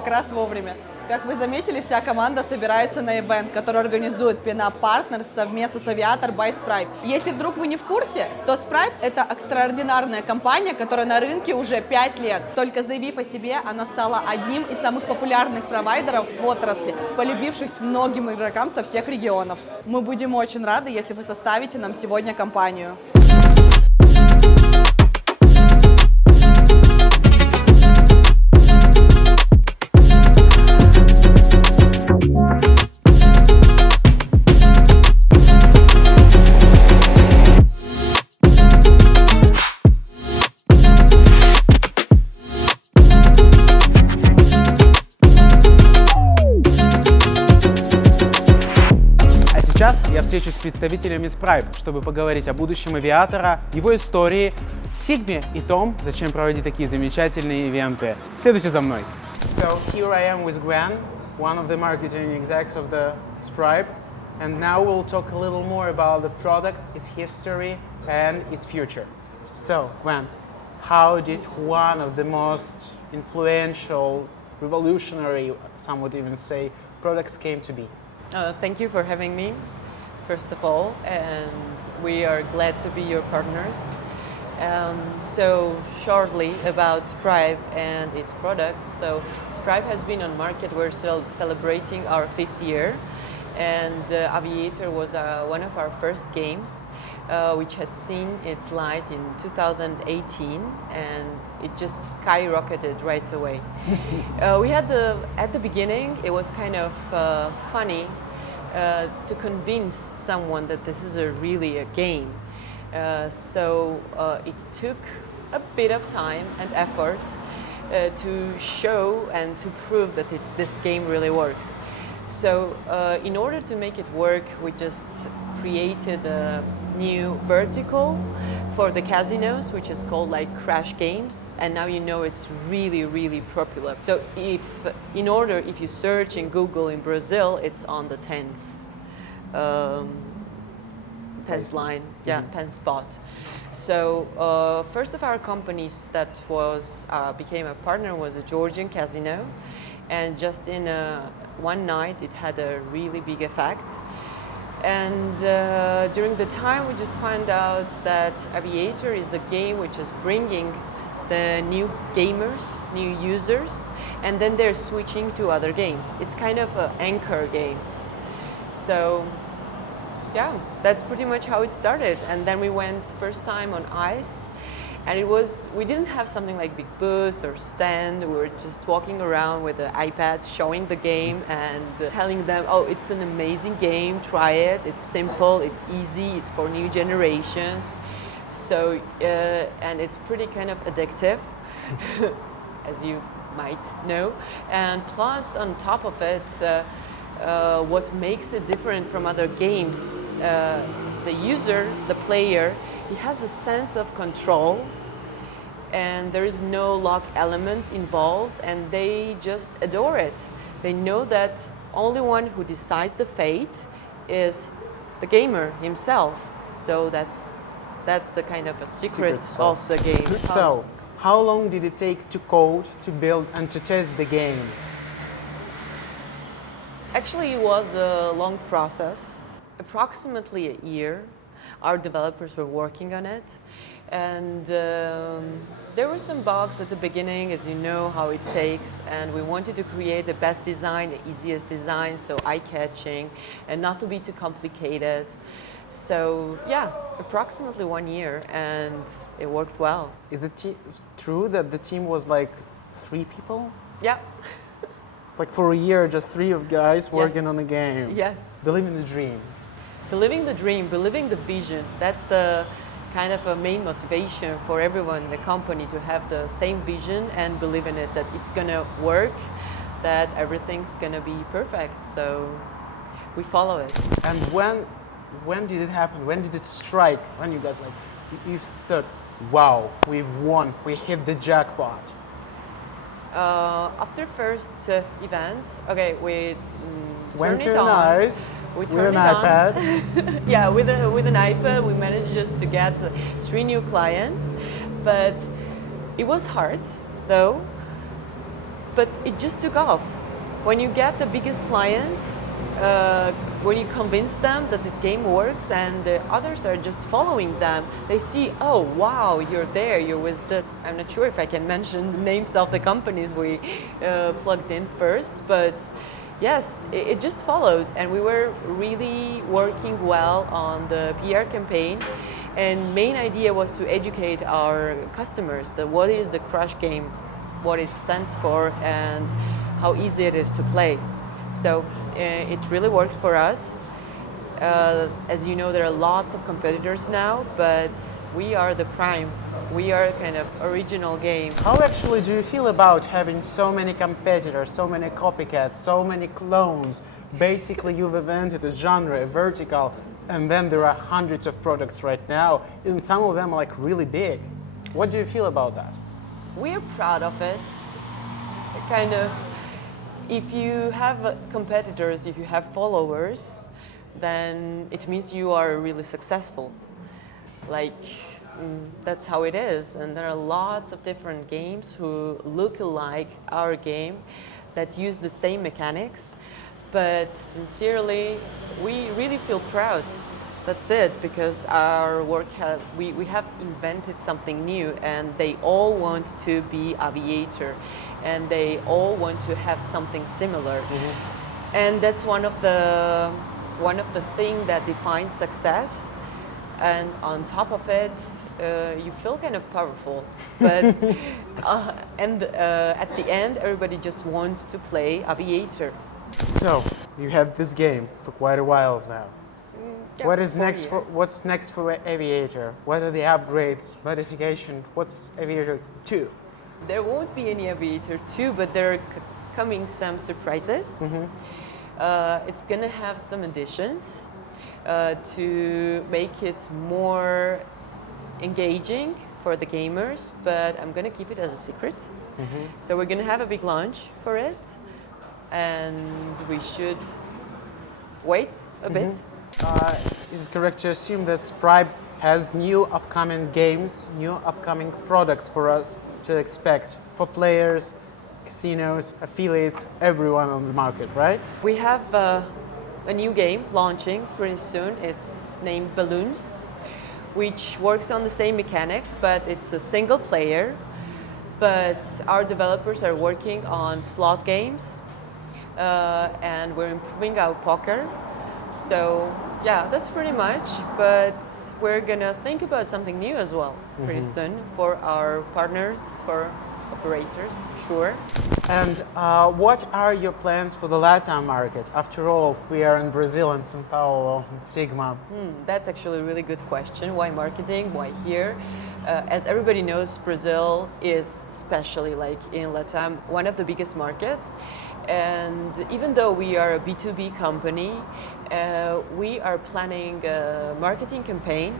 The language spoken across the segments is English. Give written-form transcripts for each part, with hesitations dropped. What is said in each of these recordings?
как раз вовремя. Как вы заметили, вся команда собирается на ивент, который организует PIN-UP Partners совместно с Aviator by Spribe. Если вдруг вы не в курсе, то Spribe – это экстраординарная компания, которая на рынке уже 5 лет. Только заявив о себе, она стала одним из самых популярных провайдеров в отрасли, полюбившись многим игрокам со всех регионов. Мы будем очень рады, если вы составите нам сегодня компанию. Сейчас я встречусь с представителями Spribe, чтобы поговорить о будущем Авиатора, его истории, Сигме и том, зачем проводить такие замечательные ивенты. Следуйте за мной. So here I am with Gwen, one of the marketing execs of the Spribe, and now we'll talk a little more about the product, its history, and its future. So Gwen, how did one of the most influential, revolutionary, some would even say, products came to be? Thank you for having me, first of all, and we are glad to be your partners. So shortly about Spribe and its products. So Spribe has been on market. We're still celebrating our 5th year, and Aviator was one of our first games, which has seen its light in 2018, and it just skyrocketed right away. We had at the beginning, it was kind of funny to convince someone that this is really a game. So it took a bit of time and effort to show and to prove that this game really works. So in order to make it work, we just created a new vertical for the casinos, which is called like crash games, and now you know it's really popular. So if you search in Google in Brazil, it's on the 10th line, yeah, 10th spot. So first of our companies that became a partner was a Georgian casino, and just in one night it had a really big effect. And during the time we just found out that Aviator is the game which is bringing the new gamers, new users, and then they're switching to other games. It's kind of an anchor game. So yeah, that's pretty much how it started. And then we went first time on ice, and we didn't have something like big booth or stand. We were just walking around with the iPad, showing the game and telling them, oh, it's an amazing game, try it, it's simple, it's easy, it's for new generations. So, and it's pretty kind of addictive, as you might know. And plus, on top of it, what makes it different from other games, the user, the player, he has a sense of control, and there is no luck element involved, and they just adore it. They know that only one who decides the fate is the gamer himself. So that's the kind of a secret of the game. So, how long did it take to code, to build, and to test the game? Actually, it was a long process, approximately a year. Our developers were working on it, and there were some bugs at the beginning, as you know how it takes, and we wanted to create the best design, the easiest design, so eye-catching, and not to be too complicated. So yeah, approximately 1 year, and it worked well. Is it true that the team was like 3 people? Yeah. Like for a year, just 3 of guys working on the game? Yes. Believing the dream. Believing the dream, believing the vision, that's the kind of a main motivation for everyone in the company, to have the same vision and believe in it, that it's gonna work, that everything's gonna be perfect. So we follow it. And when did it happen? When did it strike? When you got like, you thought, wow, we've won, we hit the jackpot? After first event, okay, we went turned to it on. Nice. We With an iPad? Yeah, with an iPad, we managed just to get 3 new clients, but it was hard, though. but it just took off. When you get the biggest clients, when you convince them that this game works and the others are just following them, they see, oh wow, you're there, you're with the, I'm not sure if I can mention the names of the companies we plugged in first, but yes, it just followed, and we were really working well on the PR campaign, and main idea was to educate our customers that what is the Crash game, what it stands for, and how easy it is to play. So it really worked for us. As you know, there are lots of competitors now, but we are the prime. We are kind of original game. How actually do you feel about having so many competitors, so many copycats, so many clones? Basically, you've invented a genre, a vertical, and then there are hundreds of products right now, and some of them are like really big. What do you feel about that? We're proud of it. Kind of, if you have competitors, if you have followers, then it means you are really successful. Like, that's how it is. And there are lots of different games who look like our game that use the same mechanics. But sincerely, we really feel proud. That's it, because our work we have invented something new, and they all want to be Aviator, and they all want to have something similar. Mm-hmm. And that's one of the things that defines success. And on top of it, you feel kind of powerful. But at the end, everybody just wants to play Aviator. So you have this game for quite a while now. Yeah, What is 4 next years. what's next for Aviator? What are the upgrades, modification? What's Aviator 2? There won't be any Aviator 2, but there are coming some surprises. Mm-hmm. It's gonna have some additions to make it more engaging for the gamers, but I'm gonna keep it as a secret. Mm-hmm. So we're gonna have a big launch for it, and we should wait a bit. Is it correct to assume that Spribe has new upcoming games, new upcoming products for us to expect for players, casinos, affiliates, everyone on the market, right? We have a new game launching pretty soon. It's named Balloons, which works on the same mechanics, but it's a single player. But our developers are working on slot games, and we're improving our poker. So yeah, that's pretty much, but we're gonna think about something new as well pretty soon for our partners, for operators, sure. And what are your plans for the Latin market? After all, we are in Brazil and San-Paulo and Sigma. That's actually a really good question. Why marketing? Why here? As everybody knows, Brazil is, especially like in Latam, one of the biggest markets. And even though we are a B2B company, we are planning a marketing campaign,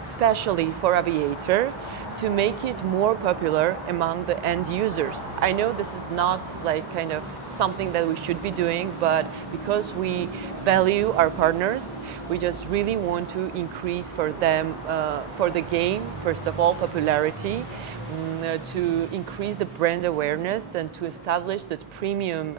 especially for Aviator, to make it more popular among the end users. I know this is not like kind of something that we should be doing, but because we value our partners, we just really want to increase for them, for the game, first of all, popularity, to increase the brand awareness and to establish that premium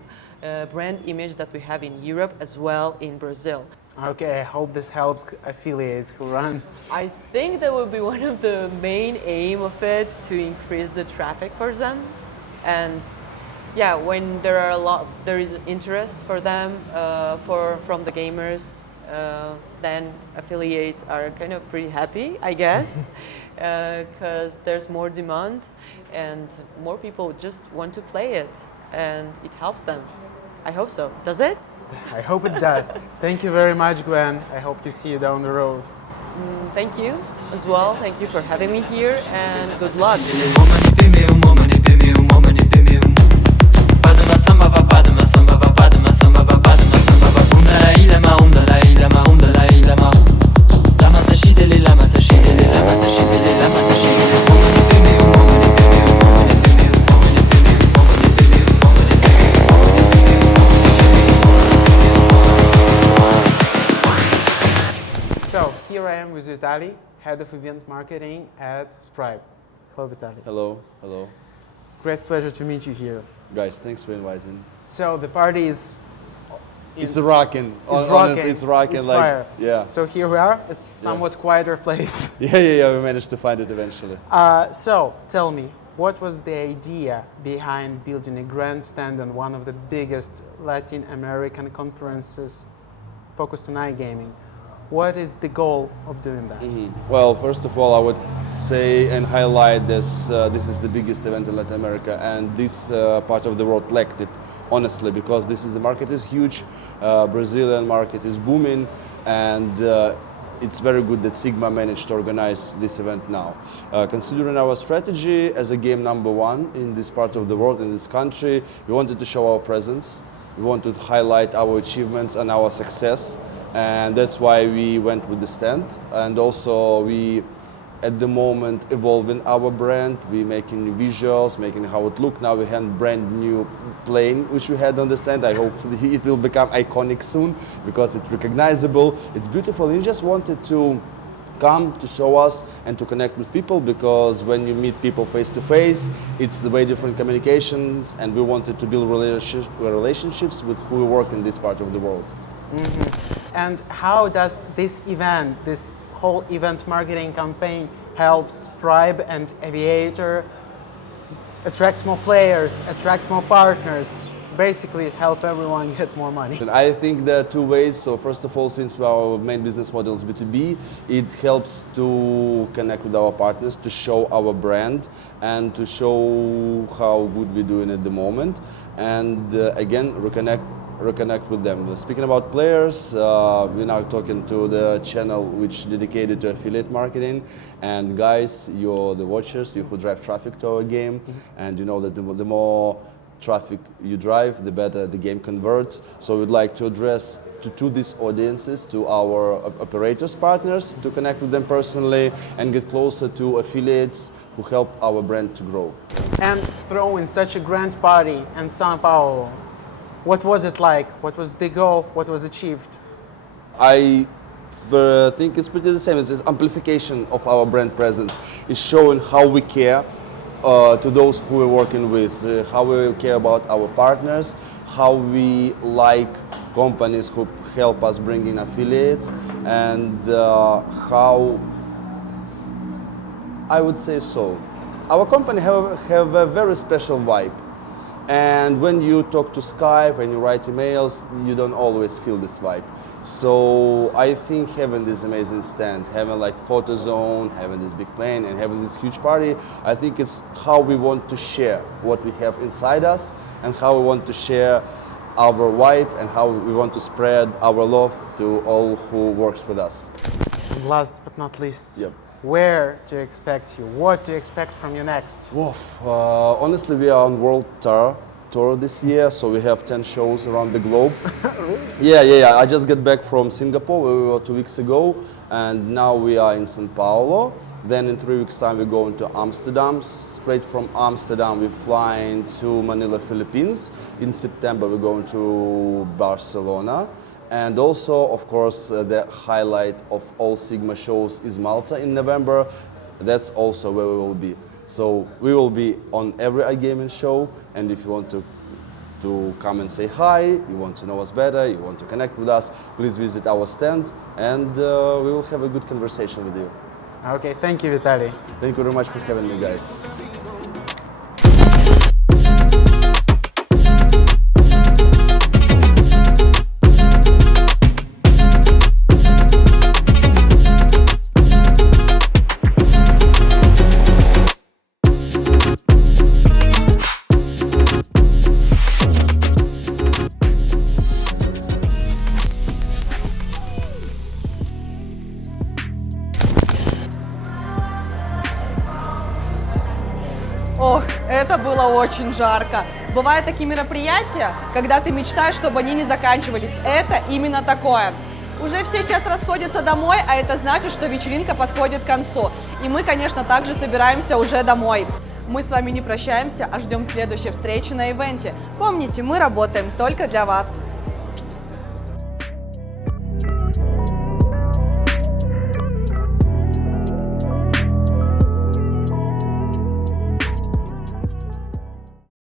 brand image that we have in Europe as well in Brazil. Okay, I hope this helps affiliates who run. I think that will be one of the main aim of it, to increase the traffic for them. And yeah, when there is interest for them, from the gamers, then affiliates are kind of pretty happy, I guess, because there's more demand and more people just want to play it, and it helps them. I hope so. Does it? I hope it does. Thank you very much, Gwen. I hope to see you down the road. Thank you as well. Thank you for having me here, and good luck. So here I am with Vitaly, head of event marketing at Spribe. Hello, Vitaly. Hello, hello. Great pleasure to meet you here. Guys, thanks for inviting. So the party is It's rocking. It's Honestly, it's rocking. It's like, fire. yeah. So here we are. It's somewhat quieter place. Yeah. We managed to find it eventually. So tell me, what was the idea behind building a grandstand on one of the biggest Latin American conferences focused on iGaming? What is the goal of doing that? Well, first of all, I would say and highlight this. This is the biggest event in Latin America, and this part of the world lacked it, honestly, because the market is huge. Brazilian market is booming, and it's very good that Sigma managed to organize this event now. Considering our strategy as a game number one in this part of the world, in this country, we wanted to show our presence. We wanted to highlight our achievements and our success. And that's why we went with the stand. And also we, at the moment, evolving our brand. We making new visuals, making how it look. Now we have brand new plane, which we had on the stand. I hope it will become iconic soon because it's recognizable. It's beautiful. We just wanted to come to show us and to connect with people, because when you meet people face to face, it's the way different communications, and we wanted to build relationships with who work in this part of the world. And how does this event, this whole event marketing campaign, help Spribe and Aviator attract more players, attract more partners, basically help everyone get more money? And I think there are two ways. So first of all, since our main business model is B2B, it helps to connect with our partners, to show our brand and to show how good we're doing at the moment, and again reconnect with them. Speaking about players, we're now talking to the channel which dedicated to affiliate marketing, and guys, you're the watchers, you who drive traffic to our game, and you know that the more traffic you drive, the better the game converts. So we'd like to address to these audiences, to our operators partners, to connect with them personally and get closer to affiliates who help our brand to grow. And throwing such a grand party in San-Paulo, what was it like? What was the goal? What was achieved? I think it's pretty the same. It's this amplification of our brand presence. It's showing how we care to those who we're working with, how we care about our partners, how we like companies who help us bring in affiliates, and how, I would say so, our company have a very special vibe. And when you talk to Skype, when you write emails, you don't always feel this vibe. So I think having this amazing stand, having like photo zone, having this big plane, and having this huge party, I think it's how we want to share what we have inside us, and how we want to share our vibe, and how we want to spread our love to all who works with us. And last but not least, Yep. where to expect you? What to expect from you next? Woof. Honestly, we are on world tour this year, so we have 10 shows around the globe. Really? Yeah. I just got back from Singapore, where we were 2 weeks ago, and now we are in Сан-Паулу. Then in 3 weeks' time, we're going to Amsterdam. Straight from Amsterdam, we're flying to Manila, Philippines. In September, we're going to Barcelona. And also, of course, the highlight of all Sigma shows is Malta in November. That's also where we will be. So we will be on every iGaming show, and if you want to come and say hi, you want to know us better, you want to connect with us, please visit our stand, and we will have a good conversation with you. Okay, thank you, Vitaly. Thank you very much for having me, guys. Ох, это было очень жарко. Бывают такие мероприятия, когда ты мечтаешь, чтобы они не заканчивались. Это именно такое. Уже все сейчас расходятся домой, а это значит, что вечеринка подходит к концу. И мы, конечно, также собираемся уже домой. Мы с вами не прощаемся, а ждем следующей встречи на ивенте. Помните, мы работаем только для вас.